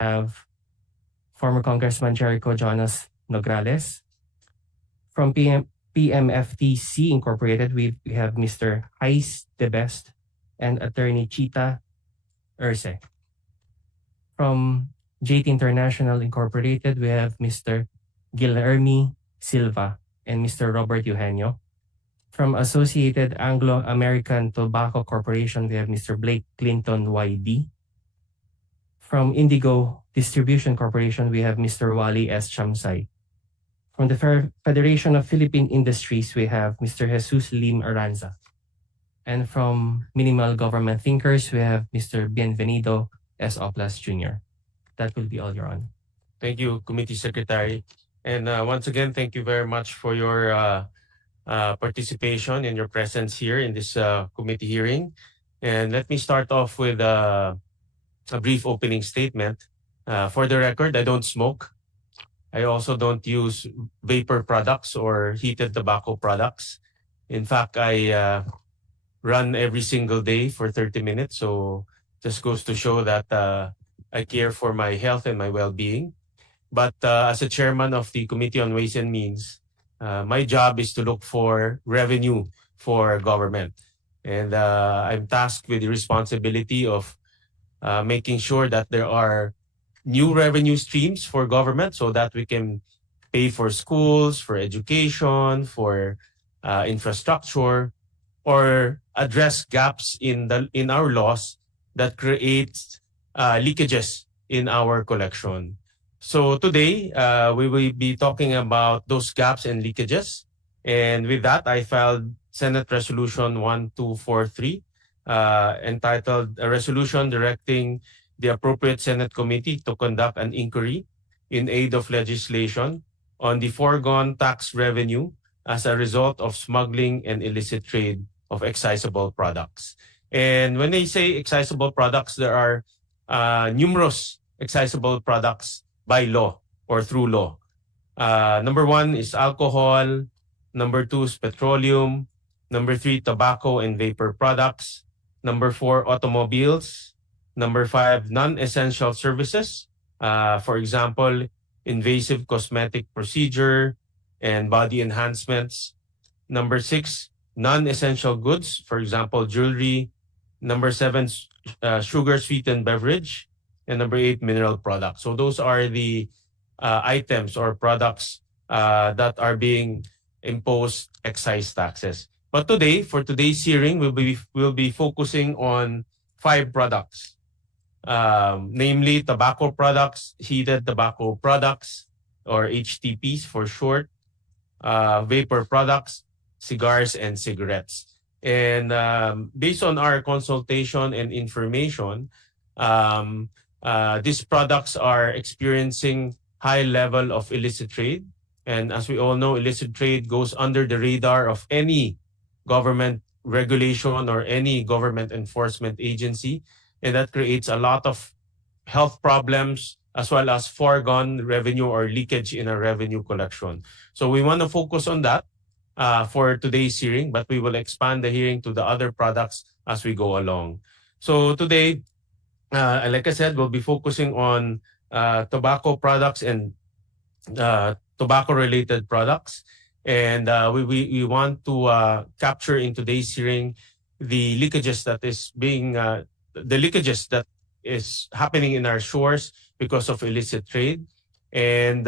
have former Congressman Jericho Jonas Nograles. From PMFTC Incorporated, we have Mr. Heis De Best and Attorney Chita Erce. From JT International Incorporated, we have Mr. Guilherme Silva and Mr. Robert Eugenio. From Associated Anglo-American Tobacco Corporation, we have Mr. Blake Clinton YD. From Indigo Distribution Corporation, we have Mr. Wally S. Chamsay. From the Federation of Philippine Industries, we have Mr. Jesus Lim Aranza. And from Minimal Government Thinkers, we have Mr. Bienvenido S. Oplas Jr. That will be all, Your Honor. Thank you, Committee Secretary. And once again, thank you very much for your participation and your presence here in this committee hearing. And let me start off with a brief opening statement. For the record, I don't smoke. I also don't use vapor products or heated tobacco products. In fact, I run every single day for 30 minutes. So just goes to show that I care for my health and my well-being. But as a chairman of the Committee on Ways and Means, my job is to look for revenue for government. And I'm tasked with the responsibility of making sure that there are new revenue streams for government so that we can pay for schools, for education, for infrastructure, or address gaps in our laws that create leakages in our collection. So today, we will be talking about those gaps and leakages. And with that, I filed Senate Resolution 1243, entitled A Resolution Directing the Appropriate Senate Committee to conduct an inquiry in aid of legislation on the foregone tax revenue as a result of smuggling and illicit trade of excisable products. And when they say excisable products, there are numerous excisable products by law or through law. Number one is alcohol. Number two is petroleum. Number three, tobacco and vapor products. Number four, automobiles. Number five, non-essential services. For example, invasive cosmetic procedure and body enhancements. Number six, non-essential goods. For example, jewelry. Number seven, sugar-sweetened beverage. And number eight, mineral products. So those are the items or products that are being imposed excise taxes. But today, for today's hearing, we'll be focusing on 5 products, namely tobacco products, heated tobacco products, or HTPs for short, vapor products, cigars, and cigarettes. And based on our consultation and information, these products are experiencing high level of illicit trade. And as we all know, illicit trade goes under the radar of any government regulation or any government enforcement agency. And that creates a lot of health problems as well as foregone revenue or leakage in our revenue collection. So we want to focus on that for today's hearing, but we will expand the hearing to the other products as we go along. So today, like I said, we'll be focusing on tobacco products and tobacco-related products. And we want to capture in today's hearing the leakages that is happening in our shores because of illicit trade. And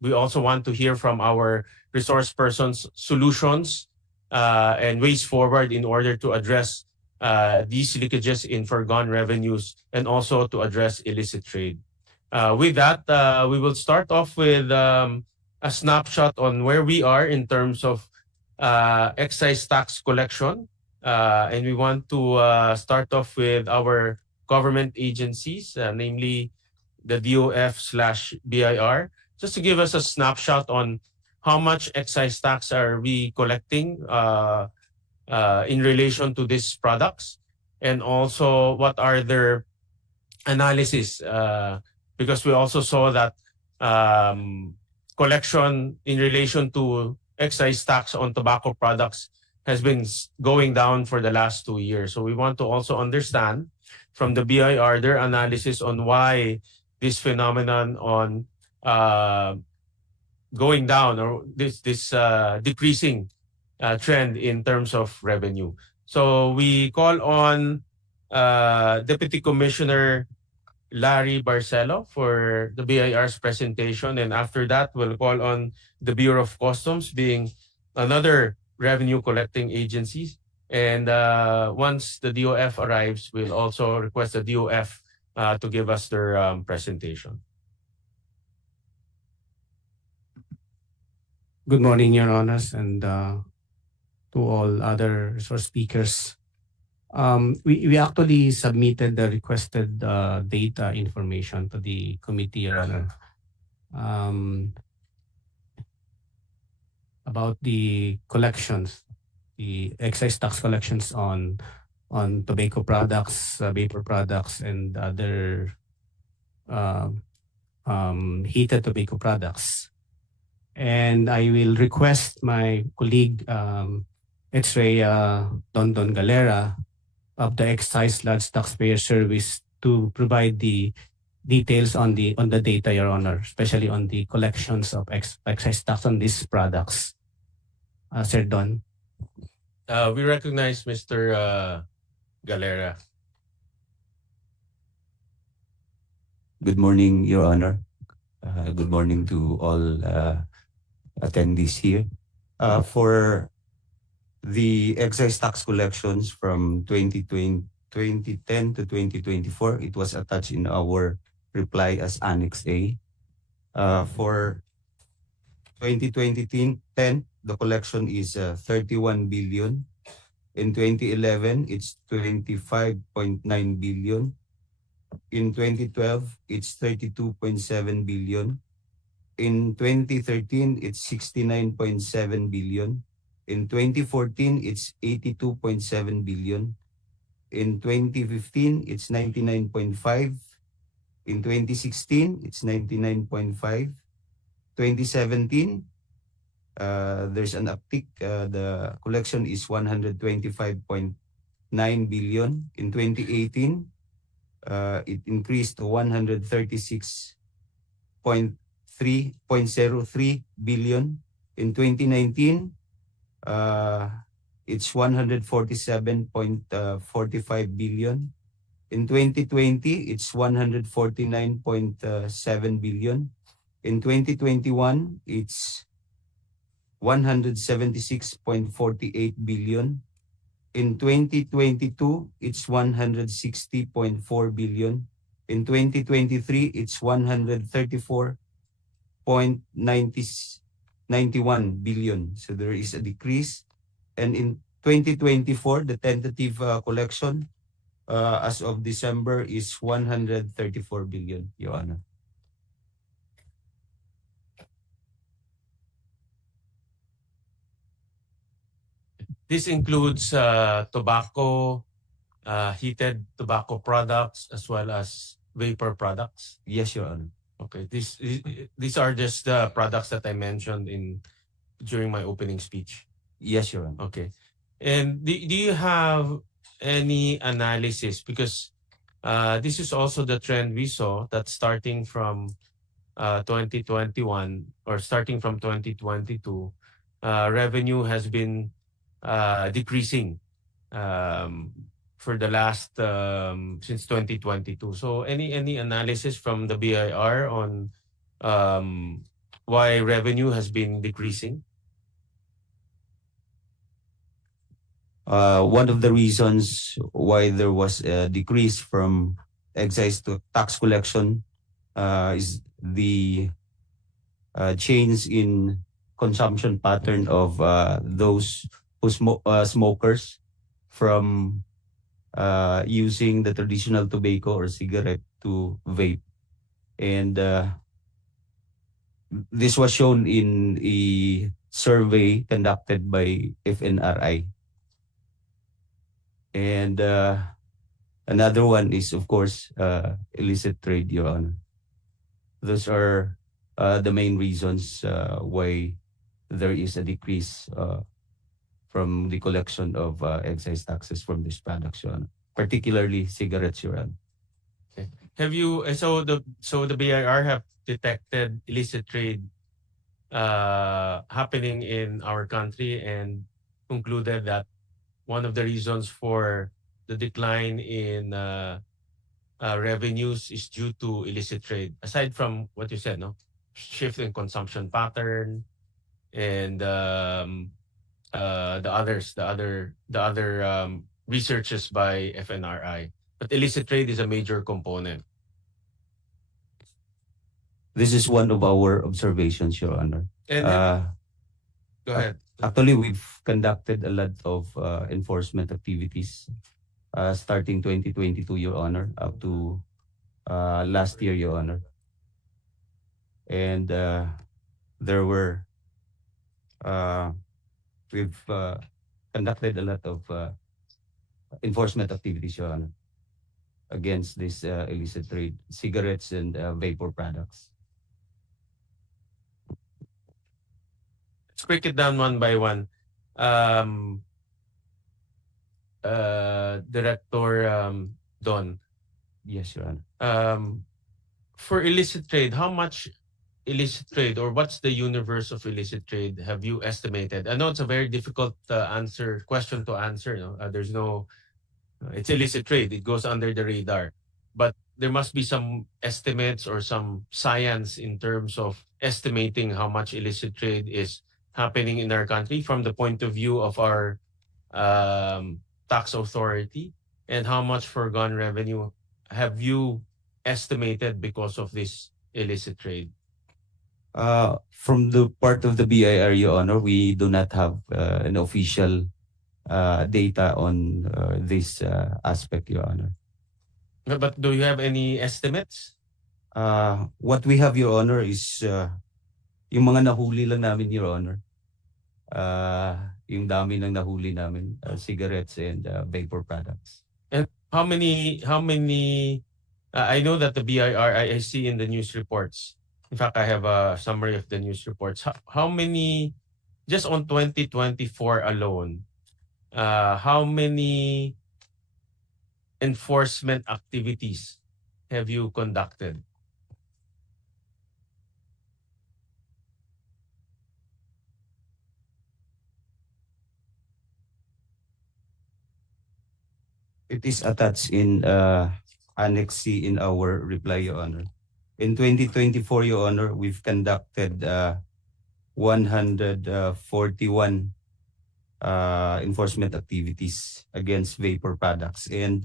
we also want to hear from our resource persons solutions and ways forward in order to address these leakages in foregone revenues and also to address illicit trade. With that, we will start off with a snapshot on where we are in terms of excise tax collection. And we want to start off with our government agencies, namely the DOF/BIR, just to give us a snapshot on how much excise tax are we collecting in relation to these products, and also what are their analysis, because we also saw that collection in relation to excise tax on tobacco products has been going down for the last 2 years. So we want to also understand from the BIR their analysis on why this phenomenon on going down, or this decreasing trend in terms of revenue. So we call on Deputy Commissioner Larry Barcelo for the BIR's presentation, and after that we'll call on the Bureau of Customs, being another revenue collecting agency. And once the DOF arrives, we'll also request the DOF to give us their presentation. Good morning, Your Honors, and to all other resource speakers. We actually submitted the requested data information to the committee, Your Honor, about the collections, the excise tax collections on tobacco products, vapor products, and other heated tobacco products. And I will request my colleague, X-Ray Dondon Galera of the Excise Lodge Taxpayer Service to provide the details on the data, Your Honor, especially on the collections of excise tax on these products. Sir Don. We recognize Mr. Galera. Good morning, Your Honor. Good morning to all attendees here. For the excise tax collections from 2010 to 2024, it was attached in our reply as Annex A. For 2010, the collection is 31 billion. In 2011, it's 25.9 billion. In 2012, it's 32.7 billion. In 2013, it's 69.7 billion. In 2014, it's 82.7 billion. In 2015, it's 99.5. In 2016, it's 99.5. 2017, there's an uptick. The collection is 125.9 billion. In 2018, it increased to 136.03 billion. In 2019, it's 147.45 billion. In 2020, it's 149.7 billion. In 2021, it's 176.48 billion. In 2022, it's 160.4 billion. In 2023, it's 134.91 billion. So there is a decrease. And in 2024, the tentative collection as of December is 134 billion, Your Honor. This includes tobacco, heated tobacco products, as well as vapor products. Yes, Your Honor. Okay, these are just the products that I mentioned during my opening speech. Yes, Your Honor. Okay, and do you have any analysis, because this is also the trend we saw, that starting from 2021 or starting from 2022, revenue has been decreasing for the last since 2022. So any analysis from the BIR on why revenue has been decreasing? One of the reasons why there was a decrease from excise to tax collection is the change in consumption pattern of those who smokers from using the traditional tobacco or cigarette to vape. And this was shown in a survey conducted by FNRI. And another one is, of course, illicit trade, Your Honor. Those are the main reasons why there is a decrease from the collection of excise taxes from these products, Your Honor, particularly cigarettes, Your Honor. Okay. have you so the BIR have detected illicit trade happening in our country and concluded that one of the reasons for the decline in revenues is due to illicit trade. Aside from what you said, no, shift in consumption pattern and the other researches by FNRI, but illicit trade is a major component. This is one of our observations, Your Honor. And go ahead. Actually, we've conducted a lot of enforcement activities starting 2022, Your Honor, up to last year, Your Honor. And there were, we've conducted a lot of enforcement activities, Your Honor, against this illicit trade, cigarettes and vapor products. Let's break it down one by one. Director Don. Yes, Your Honor. For illicit trade, how much illicit trade or what's the universe of illicit trade have you estimated? I know it's a very difficult question to answer. No? There's no, it's illicit trade. It goes under the radar. But there must be some estimates or some science in terms of estimating how much illicit trade is happening in our country from the point of view of our tax authority, and how much foregone revenue have you estimated because of this illicit trade? From the part of the BIR, Your Honor, we do not have an official data on this aspect, Your Honor. But do you have any estimates? What we have, Your Honor, is yung mga nahuli lang namin, Your Honor. Yung dami ng nahuli namin, cigarettes and vapor products. And how many I know that the BIR, I see in the news reports. In fact, I have a summary of the news reports. How many, just on 2024 alone, how many enforcement activities have you conducted? It is attached in Annex C in our reply, Your Honor. In 2024, Your Honor, we've conducted 141 enforcement activities against vapor products, and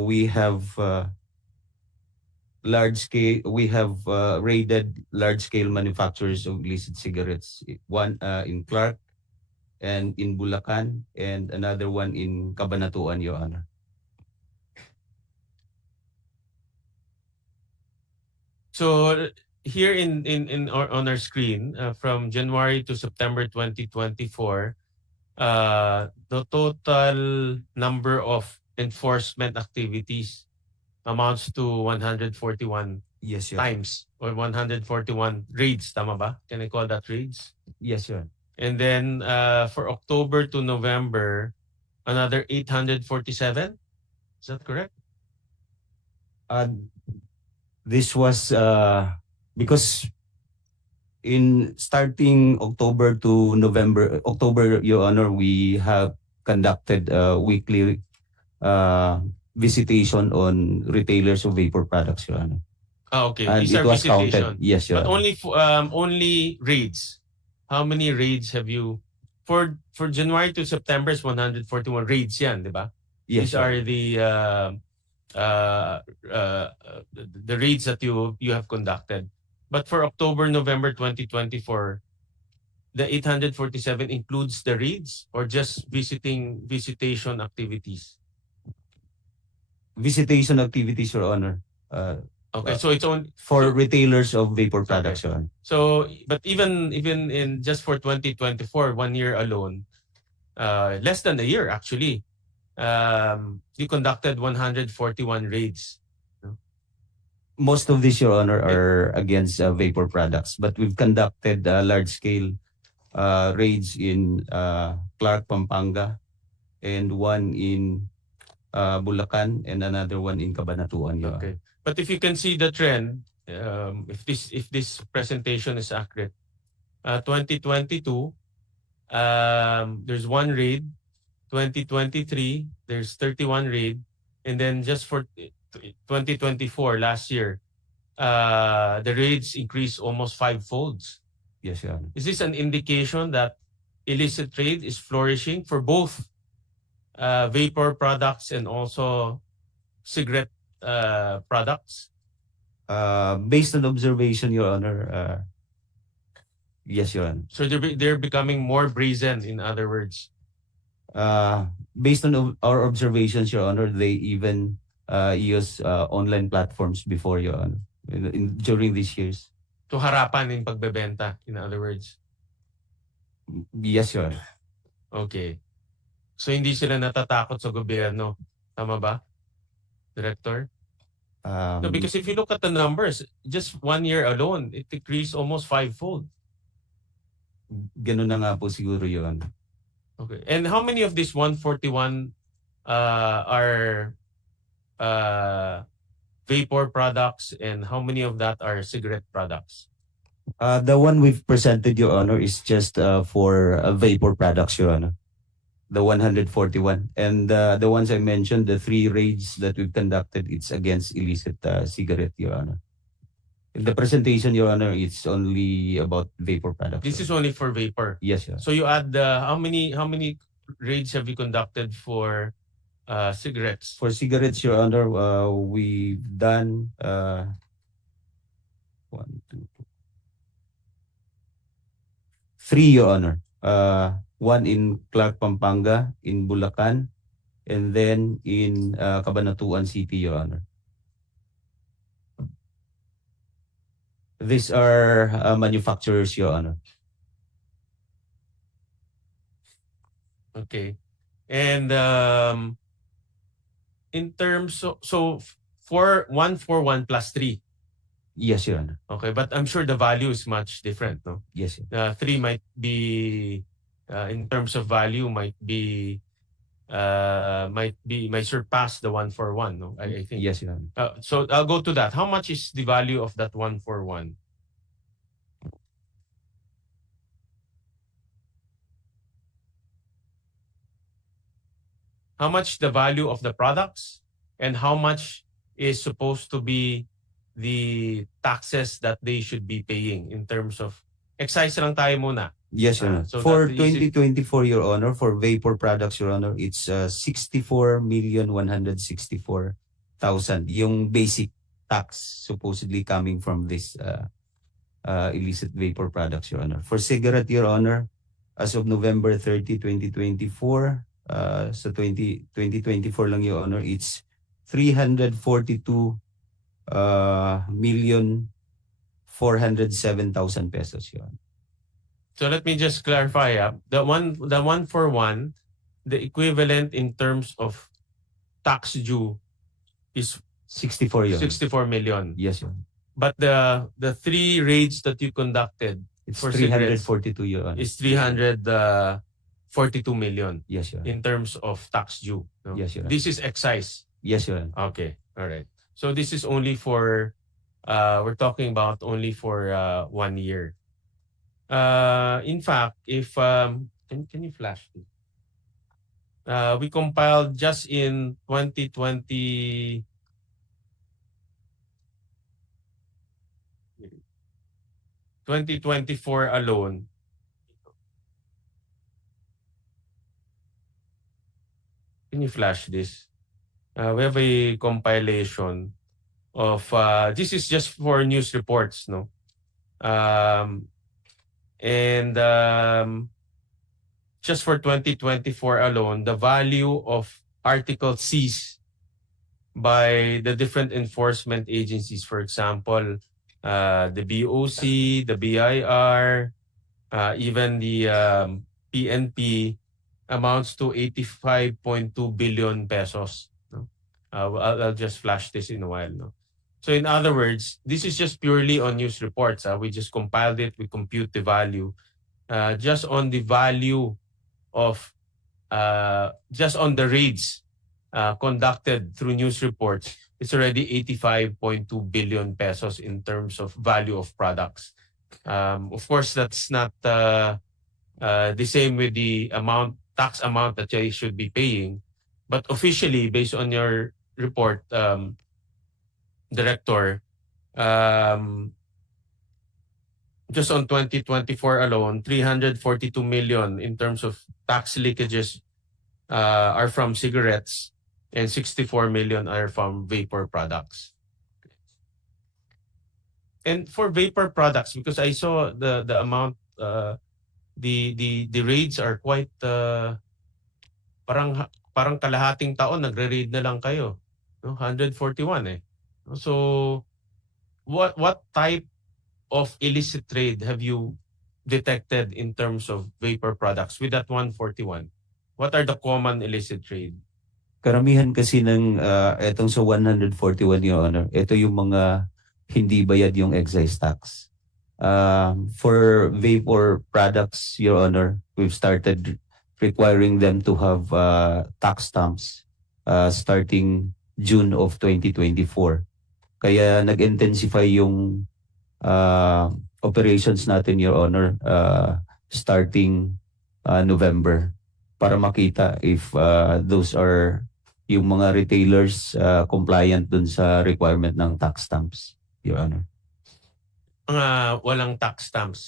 we have raided large-scale manufacturers of illicit cigarettes. One in Clark, and in Bulacan, and another one in Cabanatuan, Your Honor. So here on our screen, from January to September 2024, the total number of enforcement activities amounts to 141 Yes, Your Honor. times, or 141 raids, tama ba? Can I call that raids? Yes, Your Honor. And then for October to November, another 847. Is that correct? This was because in starting October to October, Your Honor, we have conducted weekly visitation on retailers of vapor products, Your Honor. Okay. And These it are was visitation. counted. Yes, Your But Honor. only raids. How many raids have you for January to September is 141 raids yan, di ba? Yes, These Your are Honor. the raids that you have conducted. But for October, November 2024, the 847 includes the raids or just visitation activities? Visitation activities, Your Honor. Okay, so it's on For retailers of vapor products, Okay. Your Honor. So, but even in just for 2024, 1 year alone, less than a year actually, you conducted 141 raids. Most of these, Your Honor, are against vapor products, but we've conducted large-scale raids in Clark, Pampanga, and one in Bulacan, and another one in Cabanatuan, Your Honor. Okay. But if you can see the trend, if this presentation is accurate, 2022, there's one raid. 2023, there's 31 raid, and then just for 2024 last year, the raids increased almost five-folds. Yes, Your Honor. Is this an indication that illicit trade is flourishing for both vapor products and also cigarette products? Based on observation, Your Honor, yes, Your Honor. So they're becoming more brazen, in other words. Based on our observations, Your Honor, they even use online platforms before, Your Honor, during these years. To harapan yung pagbebenta, in other words. Yes, Your Honor. Okay. So hindi sila natatakot sa gobyerno. Tama ba, Director? No, because if you look at the numbers, just 1 year alone, it decreased almost five-fold. Ganun na nga po siguro, Your Honor. Okay. And how many of these 141 are vapor products, and how many of that are cigarette products? The one we've presented, Your Honor, is just for vapor products, Your Honor. The 141. And the ones I mentioned, the 3 raids that we've conducted, it's against illicit cigarette, Your Honor. In the presentation, Your Honor, it's only about vapor products. This is only for vapor. Yes, Your Honor. So you add how many raids have you conducted for cigarettes? For cigarettes, Your Honor, we've done 1, 2, 3, Your Honor. One in Clark, Pampanga, in Bulacan, and then in Cabanatuan City, Your Honor. These are manufacturers, Your Honor. Okay. And in terms of, so for 141 plus 3. Yes, Your Honor. Okay, but I'm sure the value is much different, no? Yes, Your Honor. 3 might be in terms of value might surpass the 141, no? I think. Yes, Your Honor. So I'll go to that. How much is the value of that 141? How much the value of the products, and how much is supposed to be the taxes that they should be paying in terms of excise lang tayo muna. Yes, Your Honor. So for that is 2024, Your Honor, for vapor products, Your Honor, it's 64,164,000. Yung basic tax supposedly coming from this illicit vapor products, Your Honor. For cigarette, Your Honor, as of November 30, 2024, so 2024 lang, Your Honor, it's 342,407,000 pesos, Your Honor. So let me just clarify. The 141, the equivalent in terms of tax due is 64, Your Honor. 64 million. Yes, Your Honor. But the 3 raids that you conducted It's for 342, Your Honor. is 342 million Yes, Your Honor. in terms of tax due. No? Yes, Your Honor. This is excise. Yes, Your Honor. Okay, all right. So this is only for, we're talking about only for 1 year. In fact, if can you flash this? We compiled just in 2020. 2024 alone. Can you flash this? We have a compilation of this is just for news reports, no? Just for 2024 alone, the value of articles seized by the different enforcement agencies, for example, the BOC, the BIR, even the PNP, amounts to 85.2 billion pesos. No? I'll just flash this in a while. No? So in other words, this is just purely on news reports. We just compiled it, we compute the value. Just on the value of, just on the raids conducted through news reports, it's already 85.2 billion pesos in terms of value of products. Of course, that's not the same with the tax amount that you should be paying. But officially, based on your report, Director, just on 2024 alone, 342 million in terms of tax leakages are from cigarettes and 64 million are from vapor products. And for vapor products, because I saw the amount, the raids are quite parang kalahating taon nagre-raid na lang kayo. No? 141 eh. So what type of illicit trade have you detected in terms of vapor products with that 141? What are the common illicit trade? Karamihan kasi ng etong sa 141, Your Honor, ito yung mga hindi bayad yung excise tax. For vapor products, Your Honor, we've started requiring them to have tax stamps starting June of 2024. Kaya nag-intensify yung operations natin, Your Honor, starting November para makita if those are yung mga retailers compliant dun sa requirement ng tax stamps, Your Honor. Mga walang tax stamps,